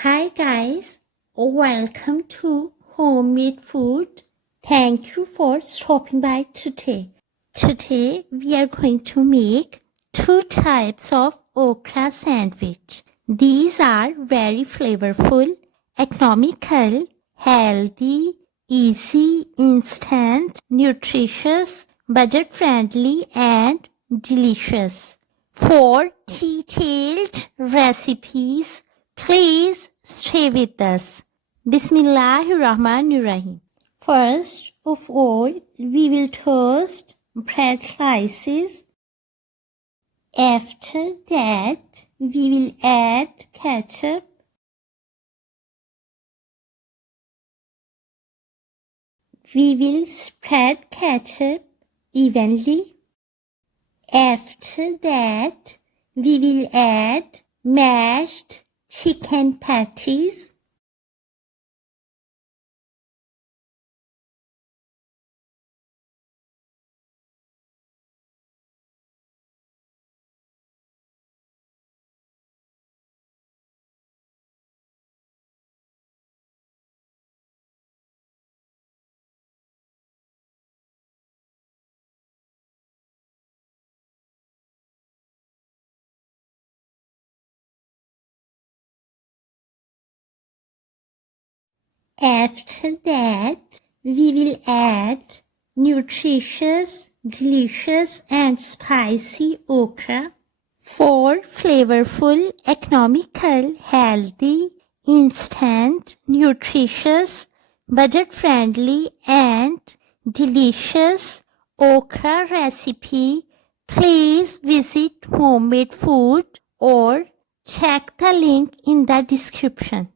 Hi guys, welcome to Homemade Food. Thank you for stopping by today. Today we are going to make two types of okra sandwich. These are very flavorful, economical, healthy, easy, instant, nutritious, budget-friendly and delicious. For detailed recipes, please stay with us. Bismillahirrahmanirrahim. First of all, we will toast bread slices. After that, we will add ketchup. We will spread ketchup evenly. After that, we will add mashed chicken patties. After that, we will add nutritious, delicious and spicy okra. For flavorful, economical, healthy, instant, nutritious, budget-friendly and delicious okra recipe, please visit Homemade Food or check the link in the description.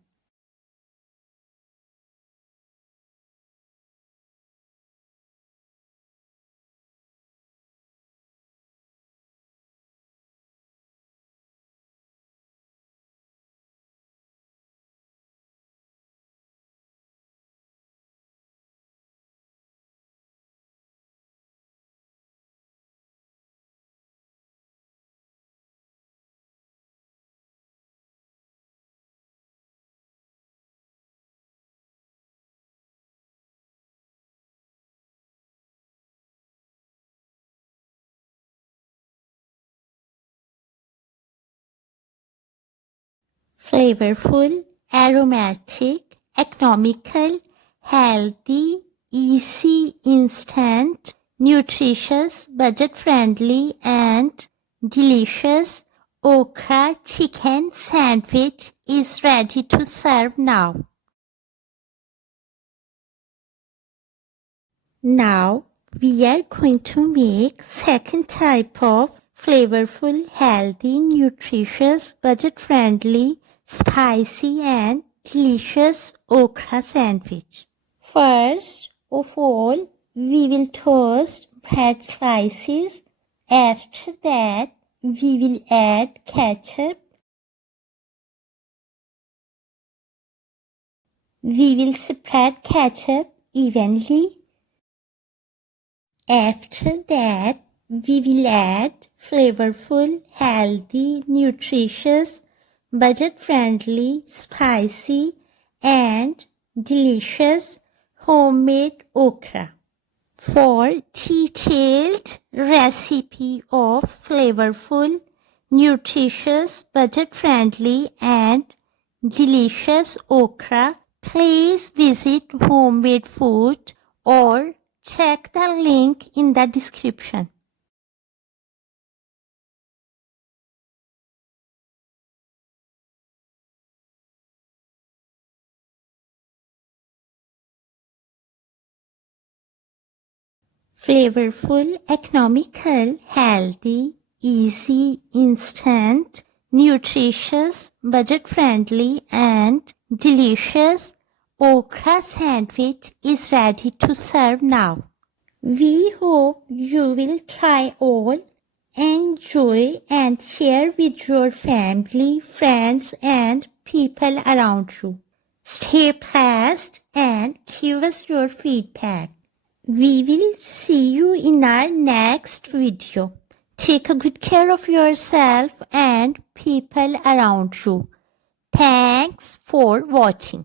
Flavorful, aromatic, economical, healthy, easy, instant, nutritious, budget-friendly and delicious okra chicken sandwich is ready to serve now. Now we are going to make second type of flavorful, healthy, nutritious, budget-friendly, spicy and delicious okra sandwich. First of all, we will toast bread slices. After that, we will add ketchup. We will spread ketchup evenly. After that, we will add flavorful, healthy, nutritious, budget-friendly, spicy, and delicious homemade okra. For detailed recipe of flavorful, nutritious, budget-friendly, and delicious okra, please visit Homemade Food or check the link in the description. Flavorful, economical, healthy, easy, instant, nutritious, budget-friendly and delicious okra sandwich is ready to serve now. We hope you will try all, enjoy and share with your family, friends and people around you. Stay blessed and give us your feedback. We will see you in our next video. Take a good care of yourself and people around you. Thanks for watching.